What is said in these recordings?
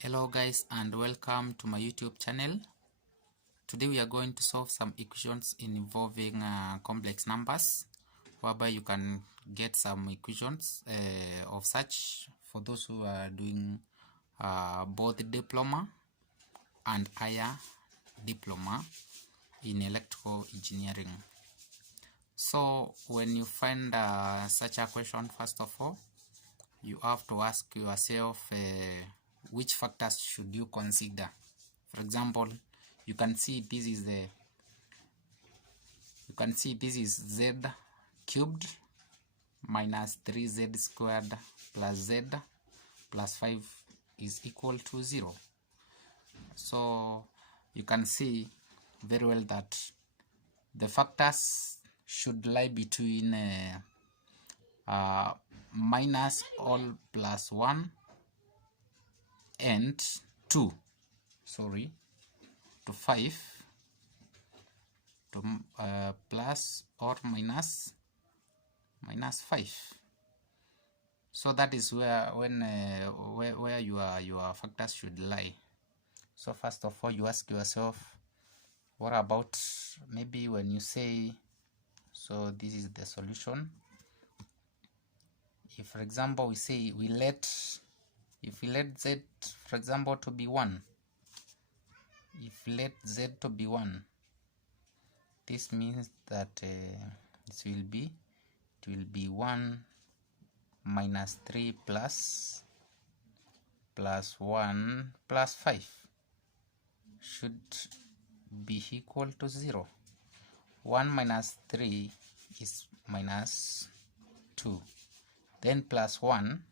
Hello guys and welcome to my YouTube channel. Today we are going to solve some equations involving complex numbers, whereby you can get some equations of such for those who are doing both diploma and higher diploma in electrical engineering. So when you find such a question, first of all you have to ask yourself which factors should you consider. For example, you can see this is z cubed minus 3z squared plus z plus 5 is equal to 0. So you can see very well that the factors should lie between minus all plus 1 and 2, to 5 to plus or minus 5. So that is where your factors should lie. So first of all, you ask yourself, what about maybe when you say, so this is the solution. If for example if we let z, for example, to be 1, if let z to be 1, this means that it will be 1 minus 3 plus 1 plus 5 should be equal to 0. 1 minus 3 is minus 2, then plus 1,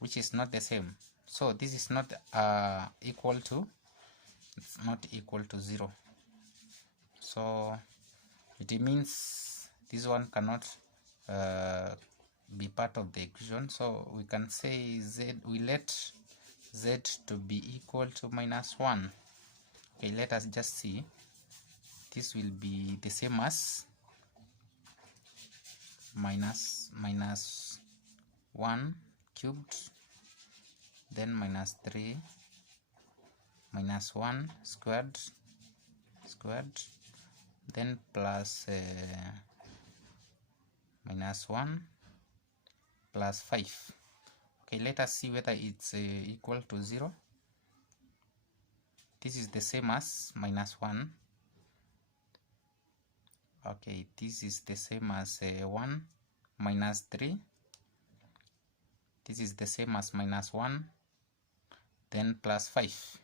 which is not the same. So this is not equal to 0. So it means this one cannot be part of the equation. So we can say we let z to be equal to minus 1. Okay, let us just see. This will be the same as minus 1 cubed, then minus 3 minus 1 squared, then plus minus 1 plus 5. Okay, let us see whether it's equal to 0. This is the same as minus 1. Okay, this is the same as 1 minus 3. This is the same as minus 1, then plus 5.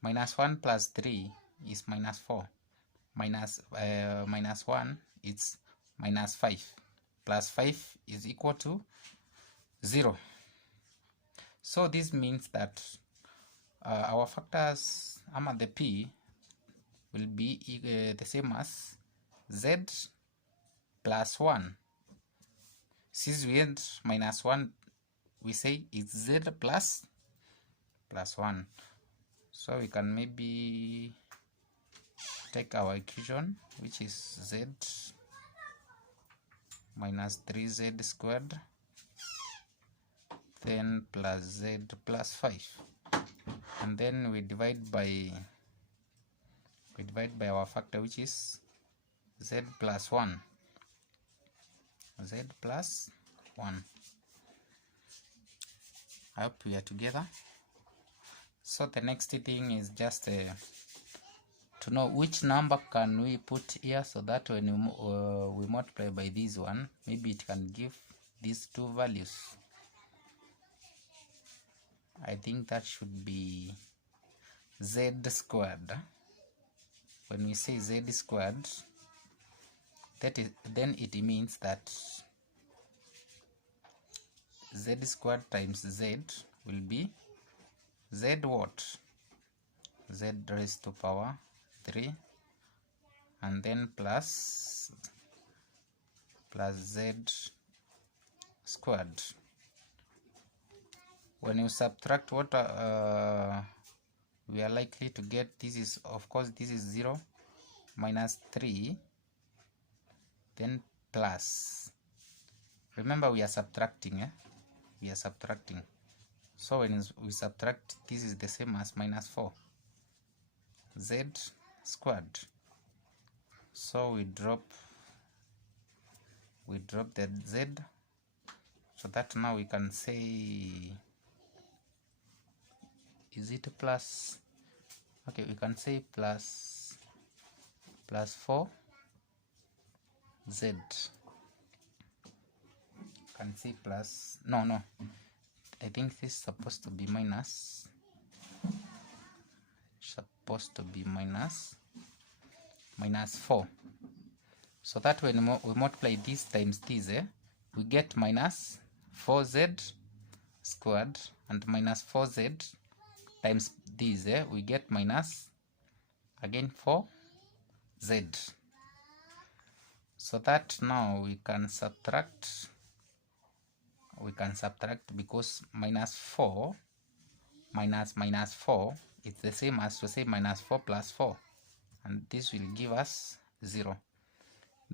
Minus 1 plus 3 is minus 4. Minus 1 is minus 5. Plus 5 is equal to 0. So this means that our factors, the p, will be the same as z plus 1. Since we had minus 1, we say it's z plus 1. So we can maybe take our equation, which is z minus 3z squared, then plus z plus 5, and then we divide by our factor, which is z plus 1. I hope we are together. So the next thing is just to know which number can we put here, so that when we multiply by this one, maybe it can give these two values. I think that should be z squared. When we say z squared, then it means that z squared times z will be z what? Z raised to power 3, and then plus z squared. When you subtract, what we are likely to get, this is, of course, this is 0, minus 3, then plus, remember we are subtracting, we are subtracting. So when we subtract, this is the same as minus 4 z squared. So we drop the z, so that now we can say, is it plus, okay, we can say plus 4 z, can see plus, no, I think this is supposed to be minus, minus 4, so that when we multiply this times this, we get minus 4z squared, and minus 4z times this, we get minus again 4z. So that now we can subtract because minus 4 minus minus 4 is the same as to say minus 4 plus 4, and this will give us 0.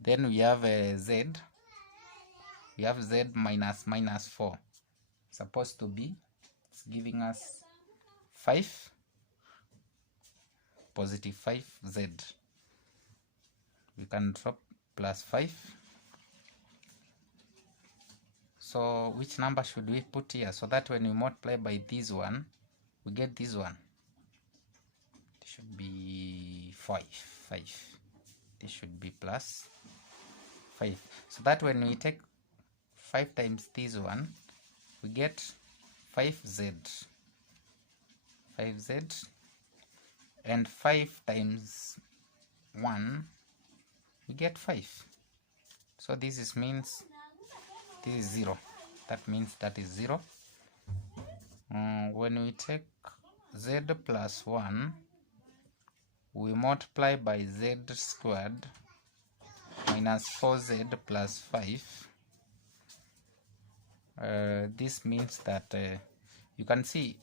Then we have z. We have z minus minus 4, supposed to be, it's giving us 5, positive 5z. We can drop plus 5. So which number should we put here, so that when we multiply by this one, we get this one? It should be 5. This should be plus 5. So that when we take 5 times this one, we get 5z. And 5 times 1, we get 5. So this means this is 0. That means that is 0. When we take z plus 1, we multiply by z squared minus 4z plus 5. This means that you can see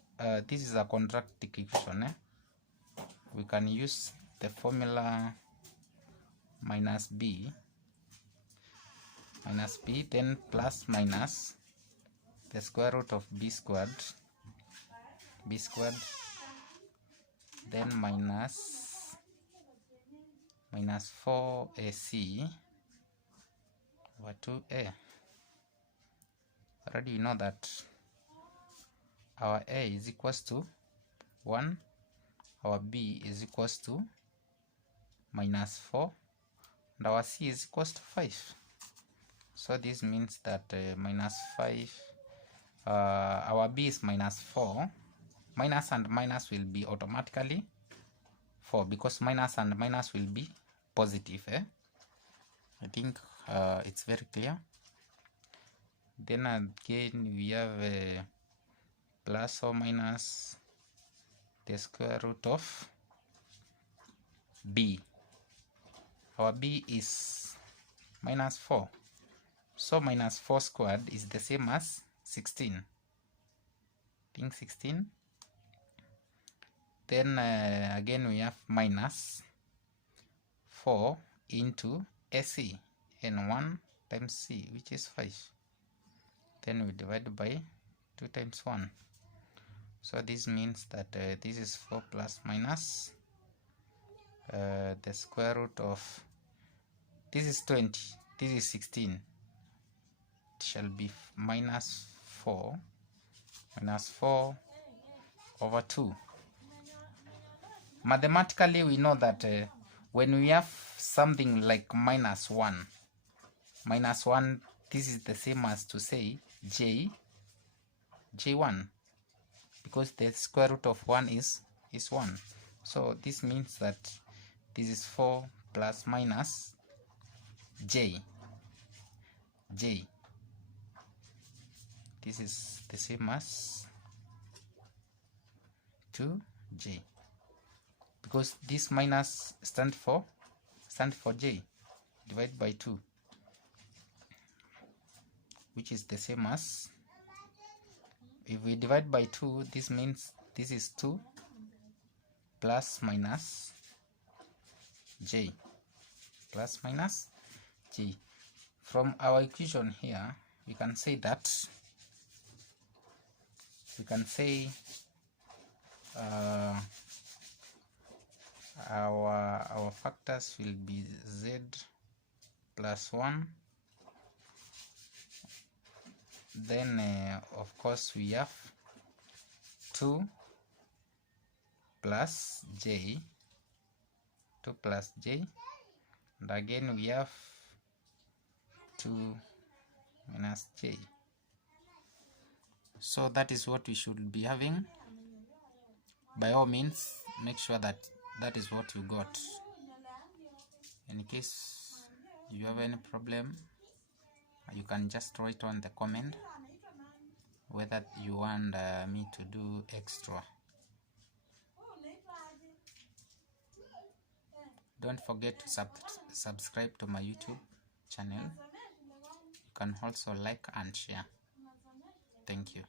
this is a quadratic equation. We can use the formula minus b, then plus minus the square root of b squared, then minus 4ac over 2a. Already you know that our a is equals to 1, our b is equals to minus 4, and our c is equals to 5. So this means that minus 5, our b is minus 4. Minus and minus will be automatically 4, because minus and minus will be positive. I think it's very clear. Then again we have plus or minus the square root of b. Our b is minus 4. So minus 4 squared is the same as 16. I think 16. Then again we have minus 4 into AC, and 1 times C, which is 5. Then we divide by 2 times 1. So this means that this is 4 plus minus the square root of, this is 20, this is 16. It shall be minus 4 over 2. Mathematically, we know that when we have something like minus 1, this is the same as to say j1, because the square root of 1 is 1. So this means that this is 4 plus minus j. This is the same as 2j, because this minus stand for j. Divide by 2, which is the same as, if we divide by 2, this means this is 2 plus minus j, From our equation here, we can say that we can say our factors will be z plus 1, then of course we have 2 plus j, and again we have 2 minus j. So that is what we should be having. By all means, make sure that that is what you got. In case you have any problem, you can just write on the comment whether you want me to do extra. Don't forget to subscribe to my YouTube channel. You can also like and share. Thank you.